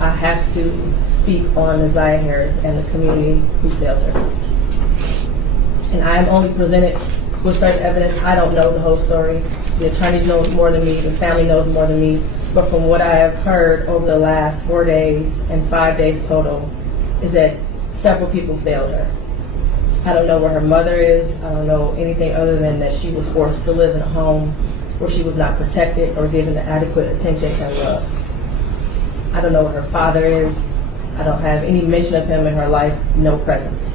I have to speak on Ziyah Harris and the community who failed her. And I am only presented with certain evidence. I don't know the whole story. The attorneys know more than me, the family knows more than me. But from what I have heard over the last 4 days and 5 days total, is that several people failed her. I don't know where her mother is. I don't know anything other than that she was forced to live in a home where she was not protected or given the adequate attention and love. I don't know where her father is. I don't have any mention of him in her life, no presence.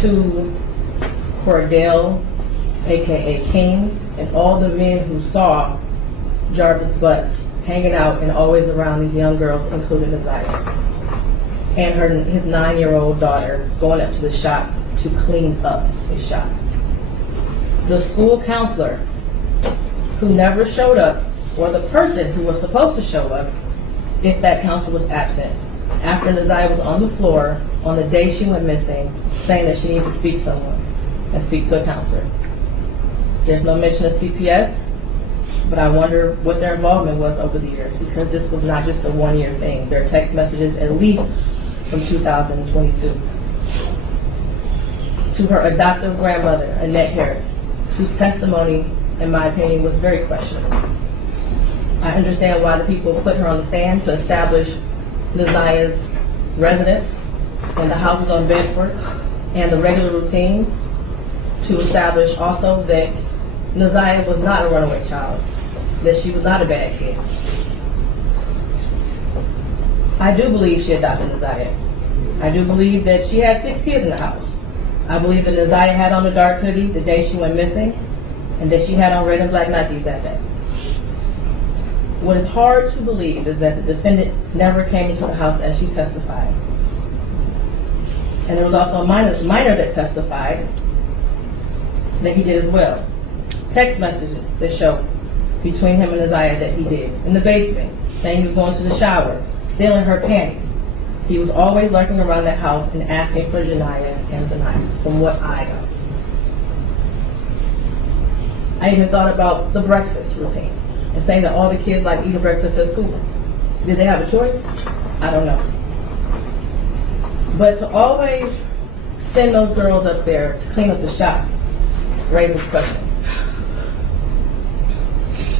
To Cordell, aka King, and all the men who saw Jarvis Butts hanging out and always around these young girls, including Ziyah, and his 9-year-old daughter going up to the shop to clean up his shop. The school counselor who never showed up, or the person who was supposed to show up if that counselor was absent, after Ziyah was on the floor on the day she went missing, saying that she needed to speak to someone and speak to a counselor. There's no mention of CPS, but I wonder what their involvement was over the years, because this was not just a one-year thing. There are text messages at least from 2022. To her adoptive grandmother, Annette Harris, whose testimony, in my opinion, was very questionable. I understand why the people put her on the stand to establish Ziyah's residence and the houses on Bedford and the regular routine, to establish also that Ziyah was not a runaway child, that she was not a bad kid. I do believe she adopted Ziyah. I do believe that she had 6 kids in the house. I believe that Ziyah had on a dark hoodie the day she went missing, and that she had on red and black Nikes that day. What is hard to believe is that the defendant never came into the house as she testified. And there was also a minor that testified that he did as well. Text messages that show between him and Ziyah that he did in the basement, saying he was going to the shower, stealing her panties. He was always lurking around that house and asking for Janiyah and Zaniyah, from what I know. I even thought about the breakfast routine and saying that all the kids like eating breakfast at school. Did they have a choice? I don't know. But to always send those girls up there to clean up the shop raises questions.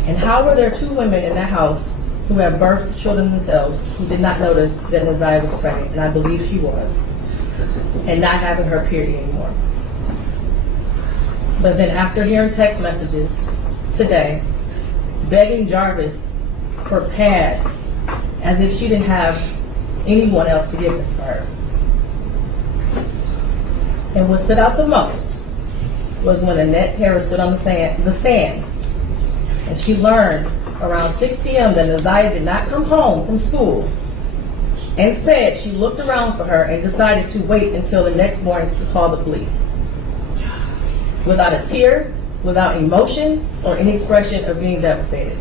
And how were there 2 women in that house who have birthed children themselves who did not notice that Ziyah was pregnant, and I believe she was, and not having her period anymore? But then after hearing text messages today, begging Jarvis for pads as if she didn't have anyone else to give them for her. And what stood out the most was when Annette Harris stood on the stand, and she learned around 6 p.m. that Ziyah did not come home from school, and said she looked around for her and decided to wait until the next morning to call the police. Without a tear, without emotion, or any expression of being devastated.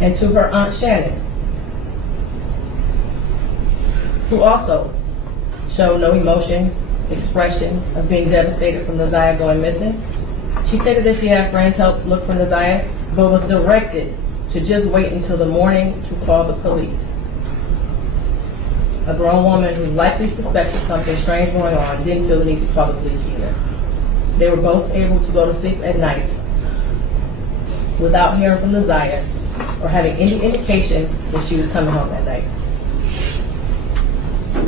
And to her Aunt Shannon, who also showed no emotion, expression of being devastated from Ziyah going missing. She stated that she had friends help look for Ziyah, but was directed to just wait until the morning to call the police. A grown woman who likely suspected something strange going on didn't feel the need to call the police either. They were both able to go to sleep at night without hearing from Ziyah or having any indication that she was coming home that night.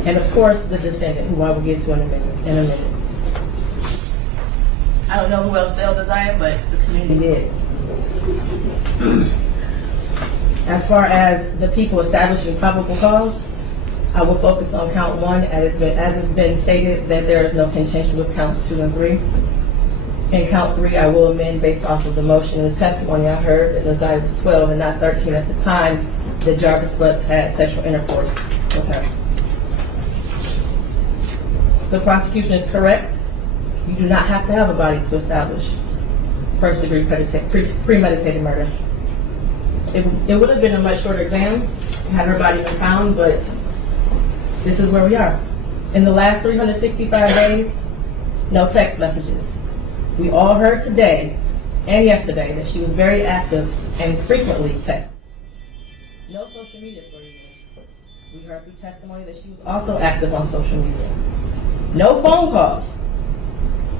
And of course, the defendant, who I will get to in a minute. I don't know who else failed Ziyah, but the community did. As far as the people establishing probable cause, I will focus on count 1, as it's been stated that there is no contention with counts 2 and 3. In count 3, I will amend based off of the motion and the testimony I heard that Ziyah was 12 and not 13 at the time that Jarvis Butts had sexual intercourse with her. The prosecution is correct. You do not have to have a body to establish first-degree premeditated murder. It would have been a much shorter exam had her body been found, but this is where we are. In the last 365 days, no text messages. We all heard today and yesterday that she was very active and frequently texted. No social media for you. We heard through testimony that she was also active on social media. No phone calls,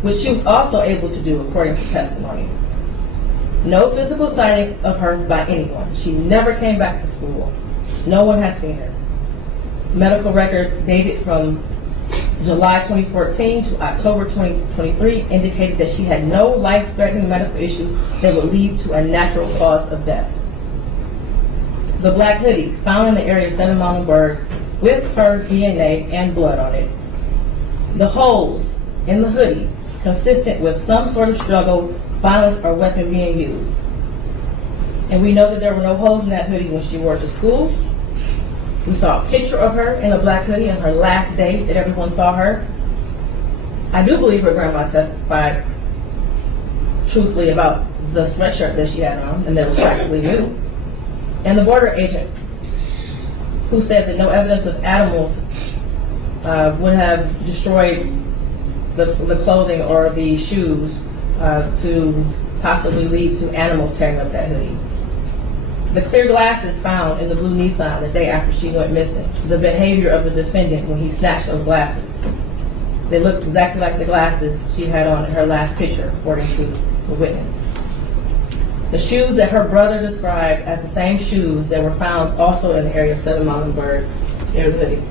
which she was also able to do according to testimony. No physical sighting of her by anyone. She never came back to school. No one has seen her. Medical records dated from July 2014 to October 2023 indicated that she had no life-threatening medical issues that would lead to a natural cause of death. The black hoodie found in the area of 7 Mile Bird with her DNA and blood on it. The holes in the hoodie consistent with some sort of struggle, violence, or weapon being used. And we know that there were no holes in that hoodie when she wore it to school. We saw a picture of her in a black hoodie on her last day that everyone saw her. I do believe her grandma testified truthfully about the sweatshirt that she had on and that it was practically new. And the border agent who said that no evidence of animals would have destroyed the clothing or the shoes to possibly lead to animals tearing up that hoodie. The clear glasses found in the blue Nissan the day after she went missing. The behavior of the defendant when he snatched those glasses. They looked exactly like the glasses she had on in her last picture, according to the witness. The shoes that her brother described as the same shoes that were found also in the area of 7 Mile Bird near the hoodie.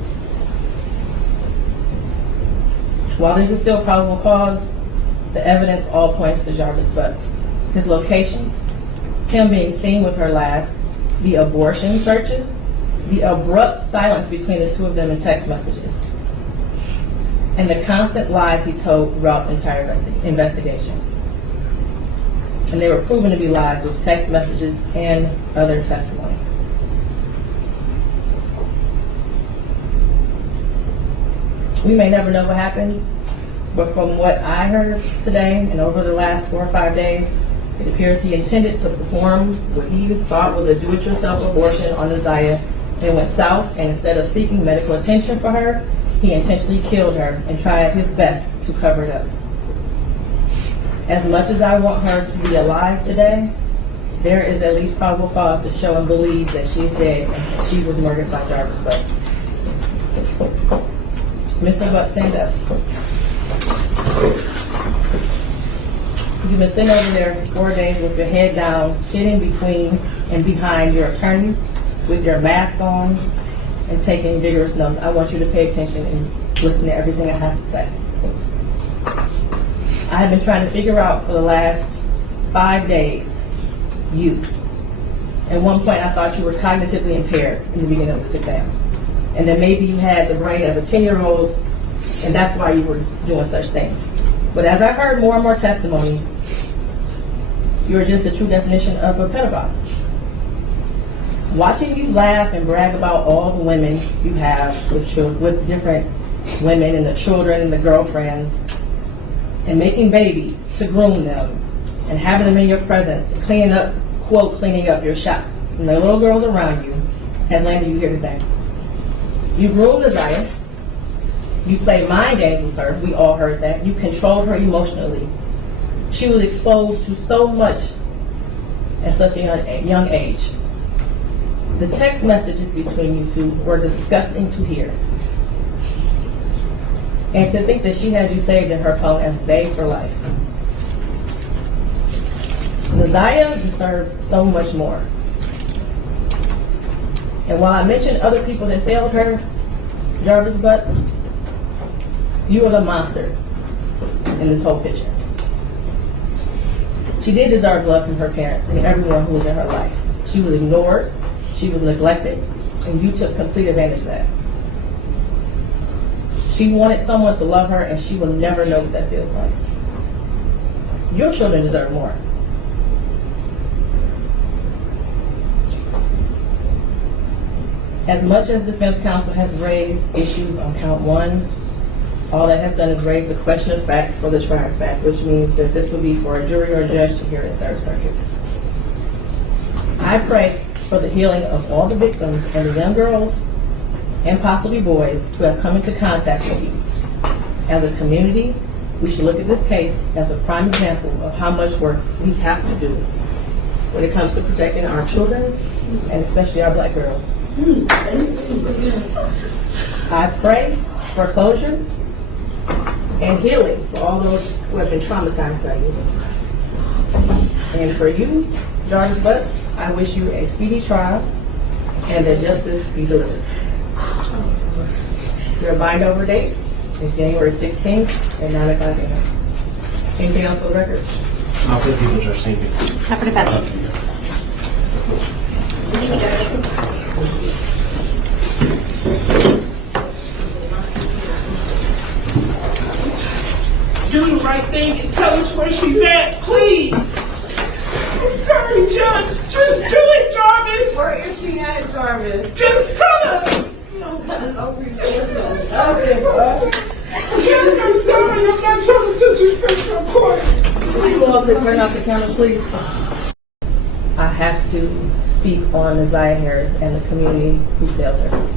While this is still probable cause, the evidence all points to Jarvis Butts. His locations, him being seen with her last, the abortion searches, the abrupt silence between the two of them in text messages, and the constant lies he told throughout the entire investigation. And they were proven to be lies with text messages and other testimony. We may never know what happened, but from what I heard today and over the last 4 or 5 days, it appears he intended to perform what he thought was a do-it-yourself abortion on Ziyah. It went south, and instead of seeking medical attention for her, he intentionally killed her and tried his best to cover it up. As much as I want her to be alive today, there is at least probable cause to show and believe that she's dead and that she was murdered by Jarvis Butts. Mr. Butts, stand up. You've been sitting over there for 4 days with your head down, sitting between and behind your attorney with your mask on and taking vigorous notes. I want you to pay attention and listen to everything I have to say. I have been trying to figure out for the last 5 days, you. At one point I thought you were cognitively impaired in the beginning of this exam. And then maybe you had the brain of a 10-year-old and that's why you were doing such things. But as I heard more and more testimony, you're just the true definition of a pedophile. Watching you laugh and brag about all the women you have with different women and the children and the girlfriends, and making babies to groom them, and having them in your presence, and cleaning up your shop, and the little girls around you, has landed you here today. You groomed Ziyah. You played mind games with her. We all heard that. You controlled her emotionally. She was exposed to so much at such a young age. The text messages between you two were disgusting to hear. And to think that she had you saved in her phone as bae for life. Ziyah deserves so much more. And while I mentioned other people that failed her, Jarvis Butts, you are the monster in this whole picture. She did deserve love from her parents and everyone who was in her life. She was ignored, she was neglected, and you took complete advantage of that. She wanted someone to love her, and she will never know what that feels like. Your children deserve more. As much as defense counsel has raised issues on count 1, all that has done is raise the question of fact for the trier of fact, which means that this will be for a jury or a judge to hear in Third Circuit. I pray for the healing of all the victims and the young girls and possibly boys who have come into contact with you. As a community, we should look at this case as a prime example of how much work we have to do when it comes to protecting our children and especially our black girls. I pray for closure and healing for all those who have been traumatized by you. And for you, Jarvis Butts, I wish you a speedy trial and that justice be delivered. Your bind over date is January 16th at 9 o'clock a.m. Anything else for the record? Not for the people, Judge. Thank you. Not for defense. Do the right thing and tell us where she's at, please. I'm sorry, Judge. Just do it, Jarvis. Where is she at, Jarvis? Just tell us. You don't got no reason. Judge, I'm sorry. I'm not trying to disrespect your court. Will you all could turn off the camera, please? I have to speak on Ziyah Harris and the community who failed her.